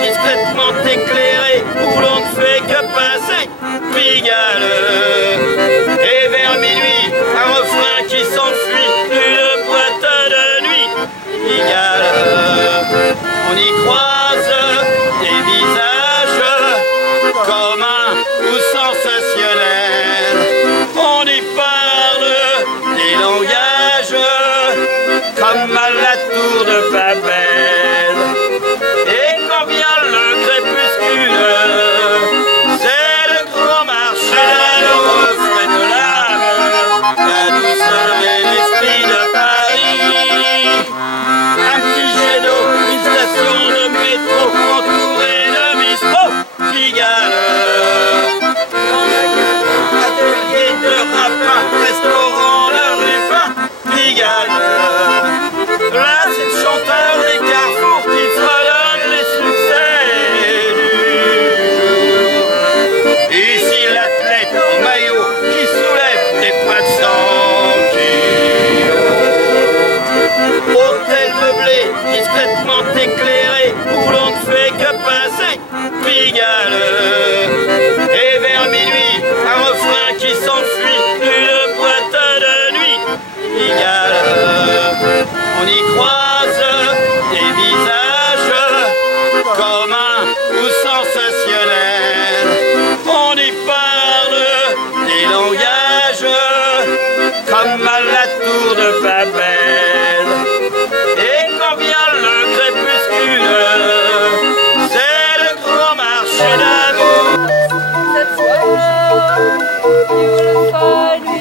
discrètement éclairé, où l'on ne fait que passer Pigalle. Et vers minuit, un refrain qui s'enfuit d'une boîte de nuit. Pigalle, on y croise des visages communs ou sensationnels. On y parle des langages comme à la tour de Babel. Et quand vient le crépuscule, c'est le grand marché au reflet de l'âme, la douceur et l'esprit de Paris. Un petit jet d'eau, une station de métro entourée de bistrots. Pigalle, atelier de rapin, restaurant le rufin. Pigalle, là c'est le chanteur des carrefours qui fredonne les succès du jour. Ici l'athlète au maillot qui soulève des poids de 100 kilos. Hôtel meublé, discrètement éclairé, où l'on ne fait que passer Pigalle. Et vers minuit, un refrain qui s'enfuit d'une boîte de nuit. Pigalle, on y croise des visages communs ou sensationnels. On y parle des langages comme à la tour de Babel. Et quand vient le crépuscule, c'est le grand marché d'amour. Cette fois, you will find me.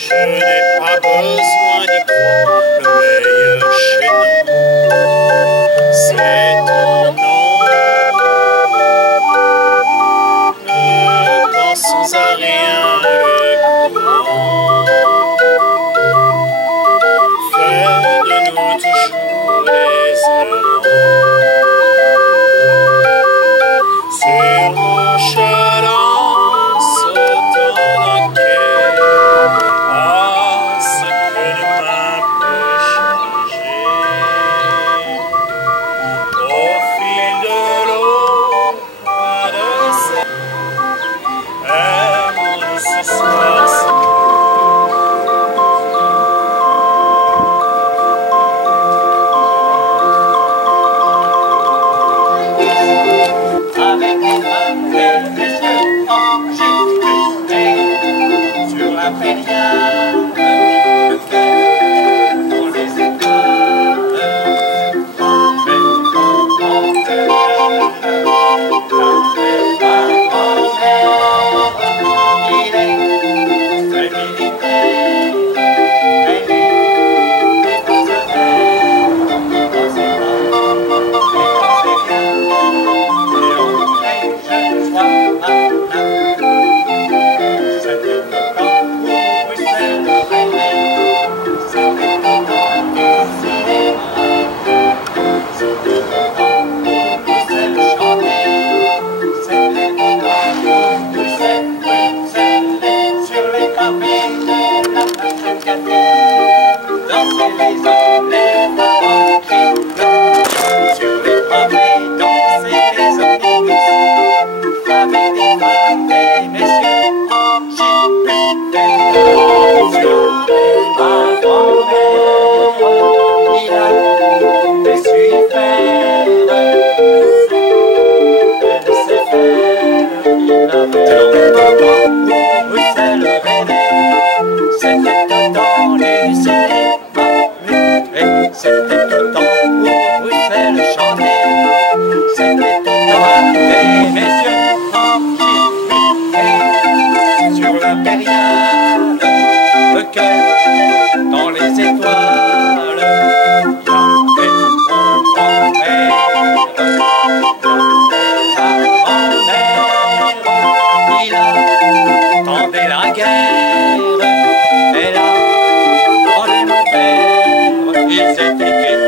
Je n'ai pas besoin d'y croire, le meilleur chez nous, c'est ton nom. Ne pensons à rien, le courant fait de nous toujours des errants. Sur mon chaland sautant d'un quai, ah, ce que demain peut changer. Au fil de l'eau, pas de sel, aimons-nous ce soir. Avec les femmes et les yeux enregistrés sur la pénière, le cœur dans les étoiles, mais contenter la grand-mère. Il est très militaire, elle est des pensionnaires, dans ses bras, et dans ses liens. Je sois à c'était le temps où Bruxelles rêvait, c'était le temps du cinéma, c'était le temps où Bruxelles chantait, c'était le temps où Bruxelles est sur les cafés de la place café, danser les hommes, les femmes, crier sur les pavés, danser les omnibus. Avec des femmes, des messieurs en Jupiter, sur ma grand-mère, il a su y faire, elle sait faire, il avait le temps où Bruxelles rêvait, c'était dans les cinémas muets, c'était le temps où Bruxelles chantait, c'était le temps des messieurs en Jupiter. guerre, elle a demandé mon père, ils étaient gays.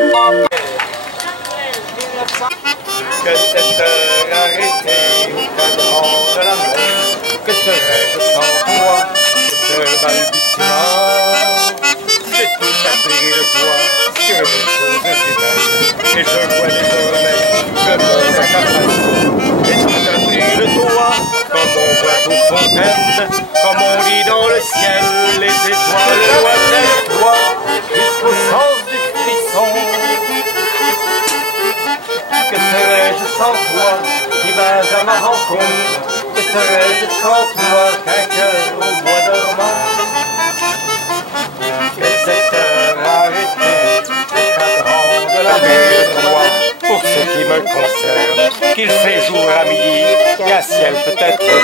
Que cette heure arrêtée au cadran de la mer, que serais-je sans toi, que ce balbutiement? J'ai tout appris de toi sur les choses humaines, et je vois désormais le monde à ta face. J'ai tout appris de toi, comme on voit aux fontaines, comme on lit dans le ciel, les étoiles lointaines, toi, jusqu'au sens du frisson. Que serais-je sans toi qui vas à ma rencontre? Que serais-je sans toi qu'un cœur au bois dormant? Que cette heure arrêtée au cadran de la mer de toi, pour ce qui me concerne, qu'il fait jour à midi et un ciel peut-être bleu.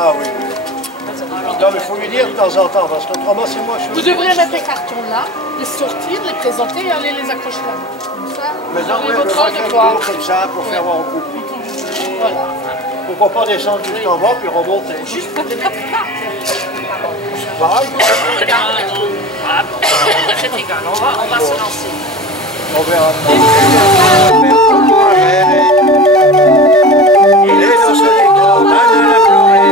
Ah oui. Non, mais il faut lui dire de temps en temps, parce qu'autrement, c'est moi. Vous devrez mettre les cartons là, les sortir, les présenter et aller les accrocher là. Comme ça, Maintenant, vous oui, avez on votre va faire auditoire. toujours comme ça pour faire voir en couple. Voilà. Pourquoi pas descendre jusqu'en bas puis remonter? Juste pour les mettre là. Pareil. C'est égal, on va se lancer. On verra. Il est dans ce décor, mal de la pleurer.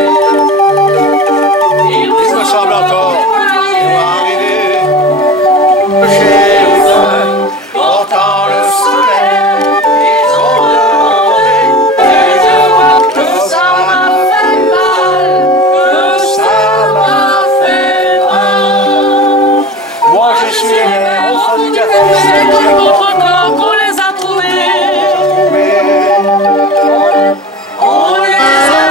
Il me semble encore qu'il va arriver chez vous, portant le soleil. Ils ont demandé que ça m'a fait mal, que ça m'a fait mal. Moi je suis né au fond du café. Votre corps qu'on les a trouvés. On les a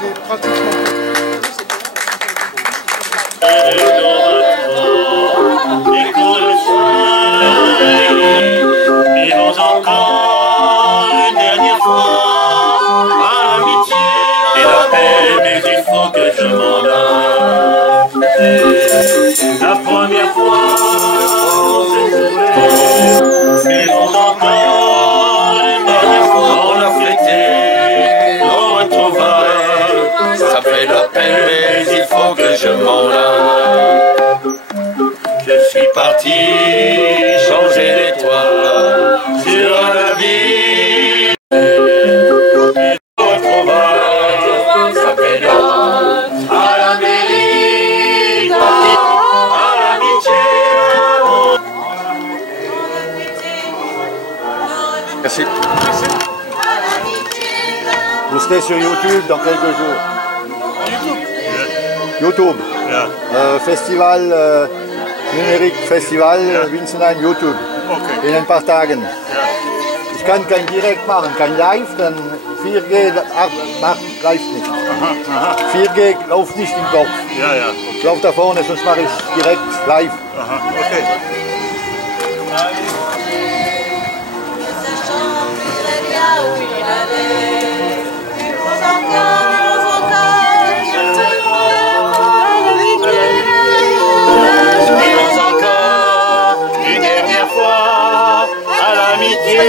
j'ai pratiquement. Vivons encore une dernière fois à l'amitié et la paix, mais il faut que je m'en aille. poster sur YouTube dans quelques jours. YouTube. Festival, Numerik Festival, Winsenheim, YouTube. In ein paar Tagen. Ich kann kein direkt machen, kein live, dann 4G läuft nicht. 4G läuft nicht im Kopf. Ich laufe da vorne, sonst mache ich direkt live. Okay.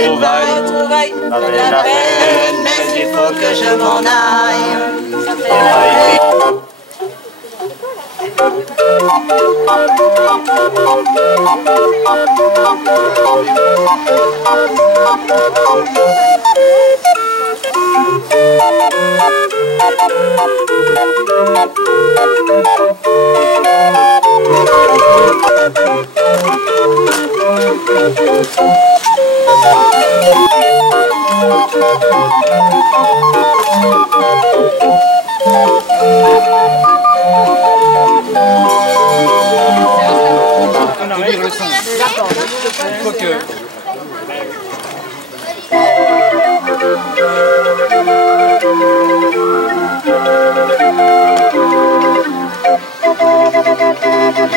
Trouvaille, la peine, mais il faut que je m'en aille.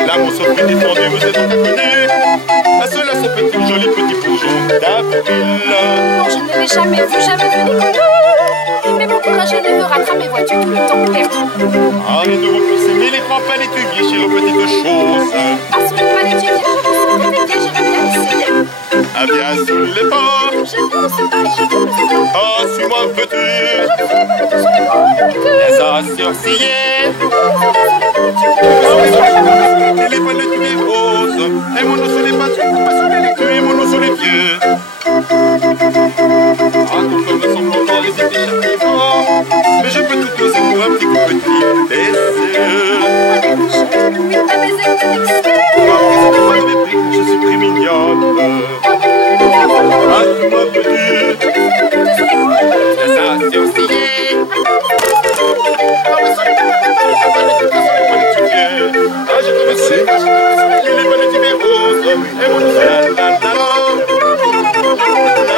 L'amour sauf défendu, vous êtes venu. À cela, ce petit joli petit bourgeon d'avril. Je ne l'ai jamais vu Nicolas. Mais mon courage ne me rattrape, vois-tu, tout le temps perdu. Ah, mais nous pour s'aimer les grands palétuviers chez nos petites choses. Ah, sous les palétuviers, je me sens bien, j'aimerais bien essayer. Ah, bien sous les pas. Je ne sais pas, je ne sais pas. Ah, suis-moi petit. Bien ça surcillé. Et les palétuviers roses. Aimons-nous sur les pas sur les lectures, aimons-nous sur les pieds. Ah, ton corps me semble encore hésiter chaque fois. Mais je peux tout poser pour un petit petit baiser. Je suis très mignonne. Ah, moi petit. Ça surcillé. Ah, je te remercie. Les palétuviers roses. Et mon la la la la.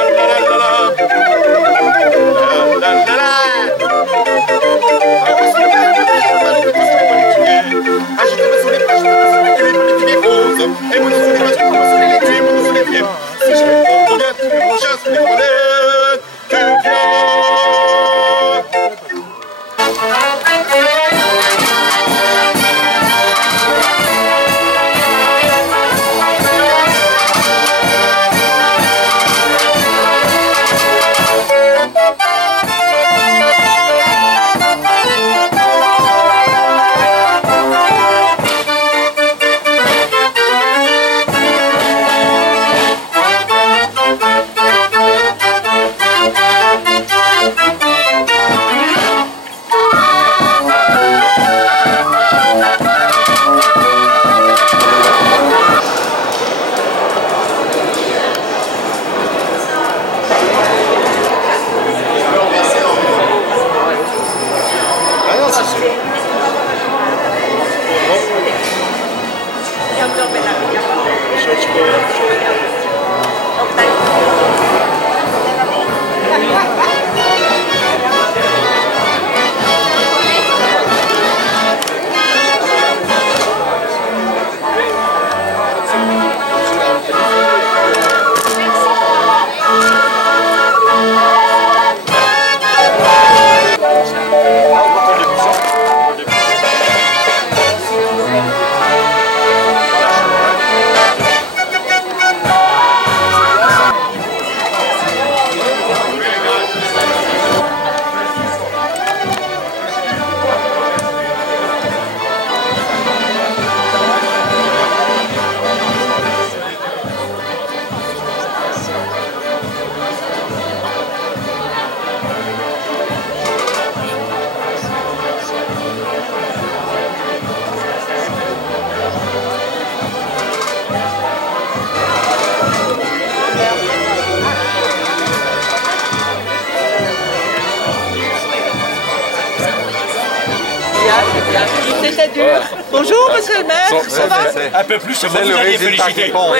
bien. C'était dur. Bonjour, monsieur le maire. Ça va? Un peu plus, c'est moi le qui allez résultat qui féliciter. compte.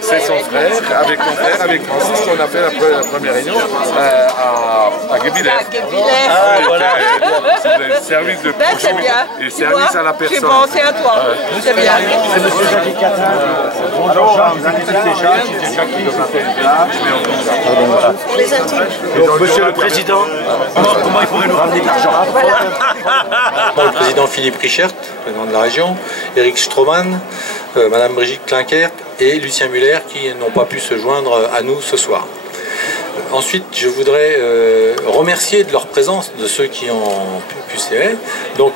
C'est son frère, avec mon frère, avec Francis, qu'on a fait la première réunion à Guebillère. Ah, voilà. C'est le service de Ben, c'est bien. et Tu service vois, à la j'ai personne. pensé à toi. C'est bien. Pour les intimes. Donc, monsieur le président, comment il pourrait nous ramener de l'argent? Le président Philippe Richert, président de la région, Eric Stroman, Madame Brigitte Klinkert et Lucien Muller qui n'ont pas pu se joindre à nous ce soir. Ensuite, je voudrais remercier de leur présence de ceux qui ont pu s'aider. Donc,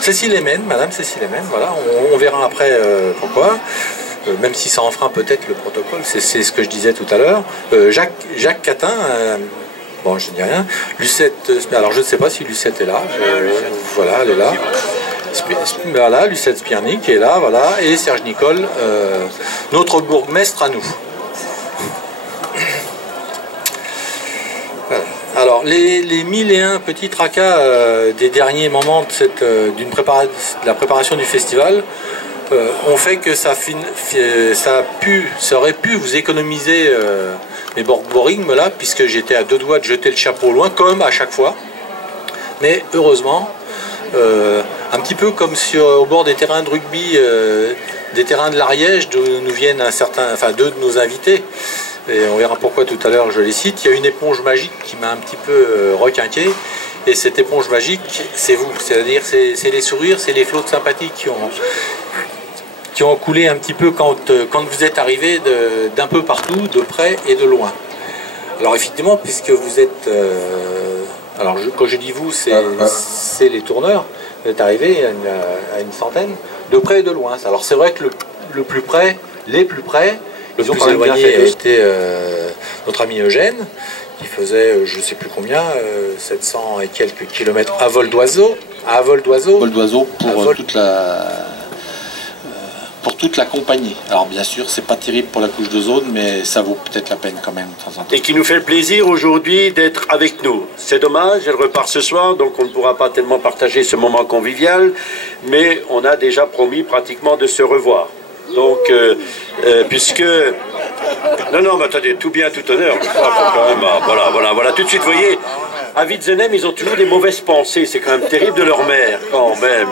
Cécile Hémen, Madame Cécile Hémen, voilà, on verra après pourquoi. Même si ça enfreint peut-être le protocole, c'est ce que je disais tout à l'heure. Jacques Catin, bon, je ne dis rien. Lucette, alors je ne sais pas si Lucette est là. Voilà, elle est là. Voilà, Lucette Spierny qui est là, voilà. Et Serge Nicole, notre bourgmestre à nous. Voilà. Alors, les 1001 petits tracas des derniers moments de la préparation du festival ont fait que ça aurait pu vous économiser mes borborigmes là, puisque j'étais à 2 doigts de jeter le chapeau au loin, comme à chaque fois. Mais heureusement, un petit peu comme au bord des terrains de rugby, des terrains de l'Ariège, d'où nous viennent deux de nos invités, et on verra pourquoi tout à l'heure je les cite. Il y a une éponge magique qui m'a un petit peu requinqué, et cette éponge magique, c'est vous, c'est-à-dire c'est les sourires, c'est les flots de sympathie qui ont coulé un petit peu quand vous êtes arrivé d'un peu partout, de près et de loin. Alors effectivement, puisque vous êtes... quand je dis vous, c'est les tourneurs, vous êtes arrivés à une centaine, de près et de loin. Alors c'est vrai que les plus près, le plus éloigné, c'était notre ami Eugène, qui faisait, je ne sais plus combien, 700 et quelques kilomètres à vol d'oiseau. Vol d'oiseau pour toute la compagnie. Alors bien sûr, c'est pas terrible pour la couche d'ozone, mais ça vaut peut-être la peine quand même de temps en temps. Et qui nous fait le plaisir aujourd'hui d'être avec nous. C'est dommage, elle repart ce soir, donc on ne pourra pas tellement partager ce moment convivial, mais on a déjà promis pratiquement de se revoir. Donc, puisque... Non, mais attendez, tout bien, tout honneur. Quand même, voilà, tout de suite, vous voyez, à Witzenheim, ils ont toujours des mauvaises pensées, c'est quand même terrible de leur mère, quand même.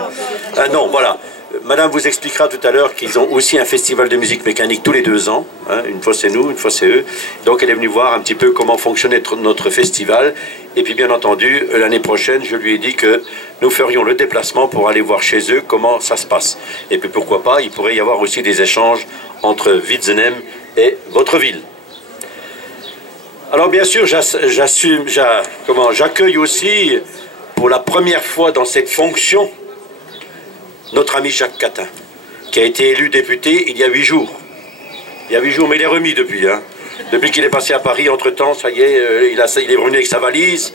Non, voilà. Madame vous expliquera tout à l'heure qu'ils ont aussi un festival de musique mécanique tous les 2 ans. Hein, une fois c'est nous, une fois c'est eux. Donc elle est venue voir un petit peu comment fonctionnait notre festival. Et puis bien entendu, l'année prochaine, je lui ai dit que nous ferions le déplacement pour aller voir chez eux comment ça se passe. Et puis pourquoi pas, il pourrait y avoir aussi des échanges entre Witzenheim et votre ville. Alors bien sûr, j'accueille aussi pour la première fois dans cette fonction notre ami Jacques Catin, qui a été élu député il y a 8 jours. Il y a 8 jours, mais il est remis depuis. Hein. Depuis qu'il est passé à Paris, entre-temps, ça y est, il est revenu avec sa valise.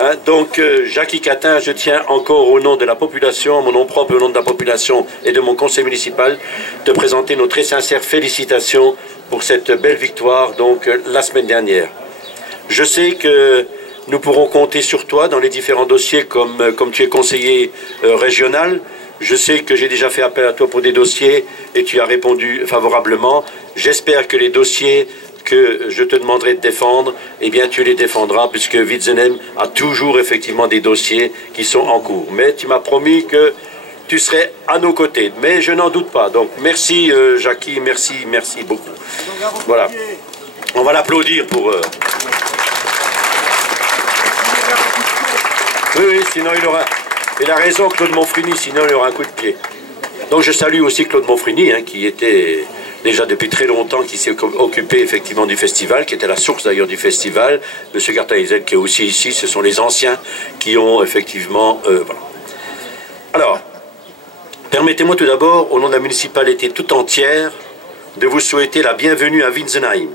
Hein. Donc, Jacques Catin, je tiens encore au nom de la population, mon nom propre, au nom de la population et de mon conseil municipal, de présenter nos très sincères félicitations pour cette belle victoire, donc, la semaine dernière. Je sais que nous pourrons compter sur toi dans les différents dossiers, comme tu es conseiller régional. Je sais que j'ai déjà fait appel à toi pour des dossiers et tu as répondu favorablement. J'espère que les dossiers que je te demanderai de défendre, eh bien tu les défendras puisque Witzenheim a toujours effectivement des dossiers qui sont en cours. Mais tu m'as promis que tu serais à nos côtés. Mais je n'en doute pas. Donc merci Jackie, merci beaucoup. Voilà. On va l'applaudir pour... Oui, sinon il aura... Il a raison, Claude Monfrini, sinon il aura un coup de pied. Donc je salue aussi Claude Monfrini, hein, qui était déjà depuis très longtemps, qui s'est occupé effectivement du festival, qui était la source d'ailleurs du festival. Monsieur Gartaïzel, qui est aussi ici, ce sont les anciens qui ont effectivement... voilà. Alors, permettez-moi tout d'abord, au nom de la municipalité tout entière, de vous souhaiter la bienvenue à Witzenheim.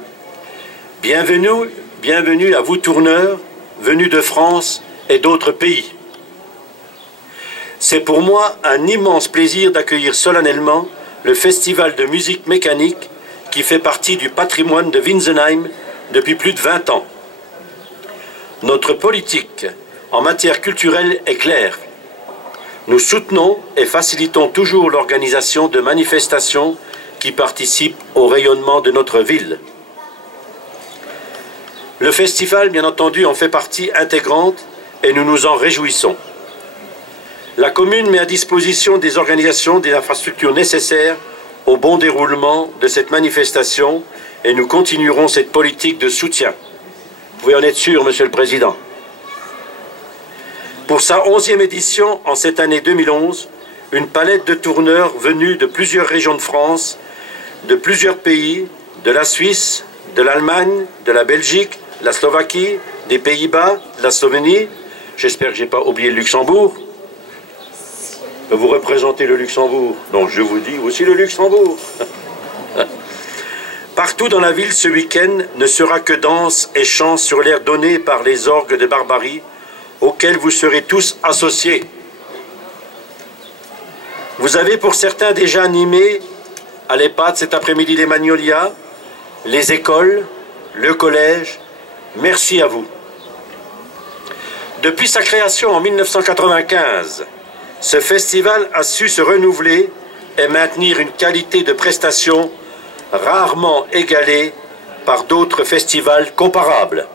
Bienvenue à vous tourneurs, venus de France et d'autres pays. C'est pour moi un immense plaisir d'accueillir solennellement le festival de musique mécanique qui fait partie du patrimoine de Witzenheim depuis plus de 20 ans. Notre politique en matière culturelle est claire. Nous soutenons et facilitons toujours l'organisation de manifestations qui participent au rayonnement de notre ville. Le festival, bien entendu, en fait partie intégrante et nous nous en réjouissons. La commune met à disposition des organisations des infrastructures nécessaires au bon déroulement de cette manifestation et nous continuerons cette politique de soutien. Vous pouvez en être sûr, Monsieur le Président. Pour sa 11e édition, en cette année 2011, une palette de tourneurs venus de plusieurs régions de France, de plusieurs pays, de la Suisse, de l'Allemagne, de la Belgique, la Slovaquie, des Pays-Bas, de la Slovénie, j'espère que je n'ai pas oublié le Luxembourg. Vous représentez le Luxembourg, donc je vous dis aussi le Luxembourg. Partout dans la ville ce week-end ne sera que danse et chant sur l'air donné par les orgues de Barbarie, auxquels vous serez tous associés. Vous avez pour certains déjà animé à l'EHPAD cet après-midi les Magnolias, les écoles, le collège. Merci à vous. Depuis sa création en 1995, ce festival a su se renouveler et maintenir une qualité de prestation rarement égalée par d'autres festivals comparables.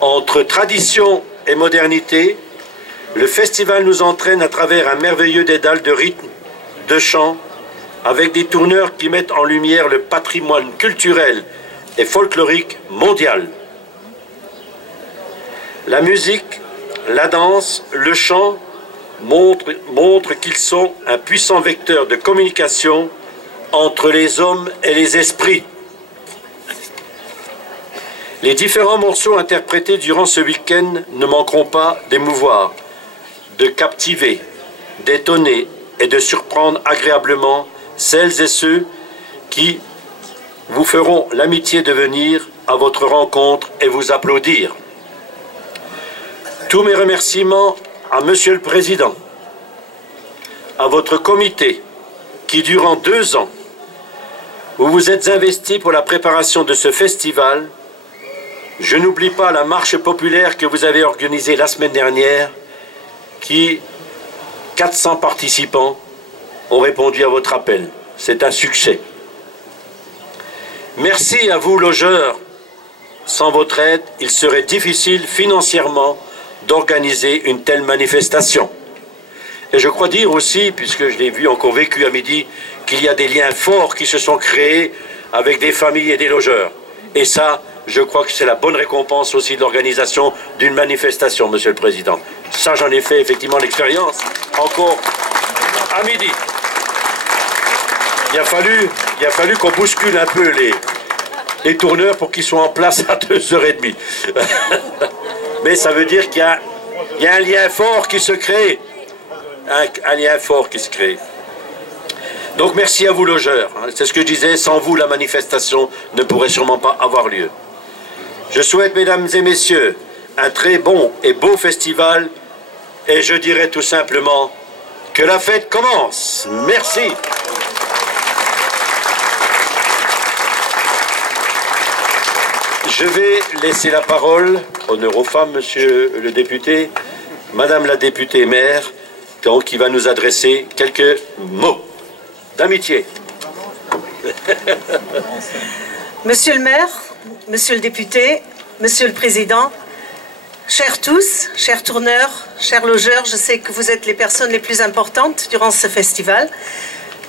Entre tradition et modernité, le festival nous entraîne à travers un merveilleux dédale de rythme, de chant, avec des tourneurs qui mettent en lumière le patrimoine culturel et folklorique mondial. La musique, la danse, le chant montrent qu'ils sont un puissant vecteur de communication entre les hommes et les esprits. Les différents morceaux interprétés durant ce week-end ne manqueront pas d'émouvoir, de captiver, d'étonner et de surprendre agréablement celles et ceux qui vous feront l'amitié de venir à votre rencontre et vous applaudir. Tous mes remerciements à Monsieur le Président, à votre comité qui, durant 2 ans, vous vous êtes investi pour la préparation de ce festival. Je n'oublie pas la marche populaire que vous avez organisée la semaine dernière, qui 400 participants ont répondu à votre appel. C'est un succès. Merci à vous, logeurs. Sans votre aide, il serait difficile financièrement d'organiser une telle manifestation. Et je crois dire aussi, puisque je l'ai vu encore vécu à midi, qu'il y a des liens forts qui se sont créés avec des familles et des logeurs. Et ça, je crois que c'est la bonne récompense aussi de l'organisation d'une manifestation, Monsieur le Président. Ça, j'en ai fait effectivement l'expérience encore à midi. Il a fallu qu'on bouscule un peu les tourneurs pour qu'ils soient en place à 2h30. Mais ça veut dire qu'il y a un lien fort qui se crée. Un lien fort qui se crée. Donc merci à vous, logeurs. C'est ce que je disais, sans vous, la manifestation ne pourrait sûrement pas avoir lieu. Je souhaite, mesdames et messieurs, un très bon et beau festival et je dirais tout simplement que la fête commence. Merci. Je vais laisser la parole, honneur aux femmes, monsieur le député, madame la députée maire, donc, qui va nous adresser quelques mots d'amitié. Monsieur le maire, monsieur le député, monsieur le président, chers tous, chers tourneurs, chers logeurs, je sais que vous êtes les personnes les plus importantes durant ce festival.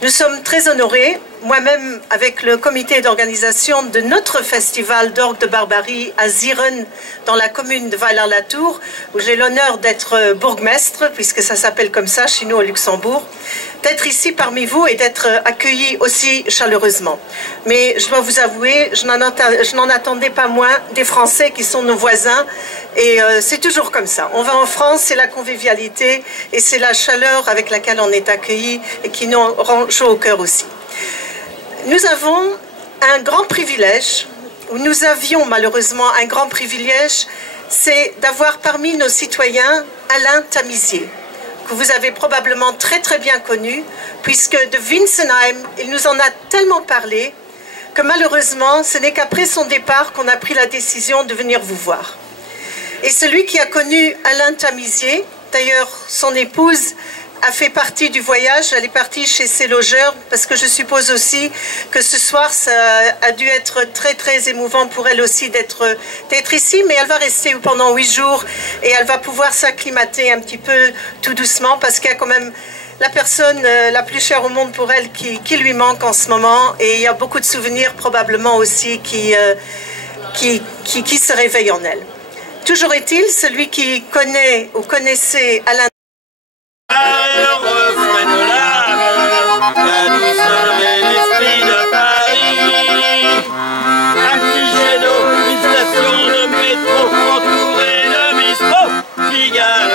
Nous sommes très honorés, moi-même avec le comité d'organisation de notre festival d'orgue de Barbarie à Zieren, dans la commune de Weiler-la-Tour, où j'ai l'honneur d'être bourgmestre, puisque ça s'appelle comme ça chez nous au Luxembourg, d'être ici parmi vous et d'être accueilli aussi chaleureusement. Mais je dois vous avouer, je n'en attendais pas moins des Français qui sont nos voisins, et c'est toujours comme ça. On va en France, c'est la convivialité et c'est la chaleur avec laquelle on est accueilli et qui nous rend chaud au cœur aussi. Nous avons un grand privilège, ou nous avions malheureusement un grand privilège, c'est d'avoir parmi nos citoyens Alain Tamizier, que vous avez probablement très très bien connu, puisque de Winsenheim, il nous en a tellement parlé que malheureusement, ce n'est qu'après son départ qu'on a pris la décision de venir vous voir. Et celui qui a connu Alain Tamizier, D'ailleurs, son épouse a fait partie du voyage, elle est partie chez ses logeurs, parce que je suppose aussi que ce soir, ça a dû être très très émouvant pour elle aussi d'être ici, mais elle va rester pendant 8 jours et elle va pouvoir s'acclimater un petit peu tout doucement, parce qu'il y a quand même la personne la plus chère au monde pour elle qui lui manque en ce moment, et il y a beaucoup de souvenirs probablement aussi qui se réveillent en elle. Toujours est-il, celui qui connaît ou connaissait Alain Le reflet de l'âme, la douceur et l'esprit de Paris. Un petit jet d'eau, une station de métro, entourée de bistrots, Pigalle.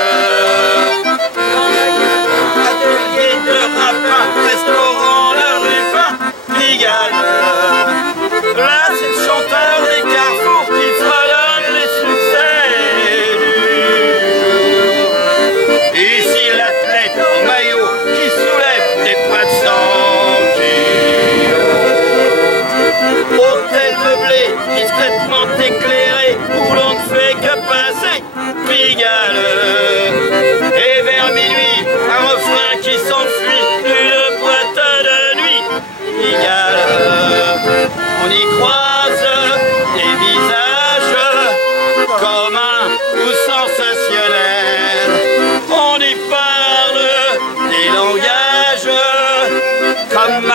Atelier de rapin, restaurant le rupin, Pigalle. Là, c'est le chanteur des carrefours qui fredonne les succès du jour. Ici, l'athlète en maillot qui soulève des poids de 100 kilos. Hôtel meublé, discrètement éclairé, où l'on ne fait que passer, Pigalle. Et vers minuit, un refrain qui s'enfuit d'une boîte de nuit, Pigalle. On y croise des visages communs ou sensationnels. On y parle des langages comme à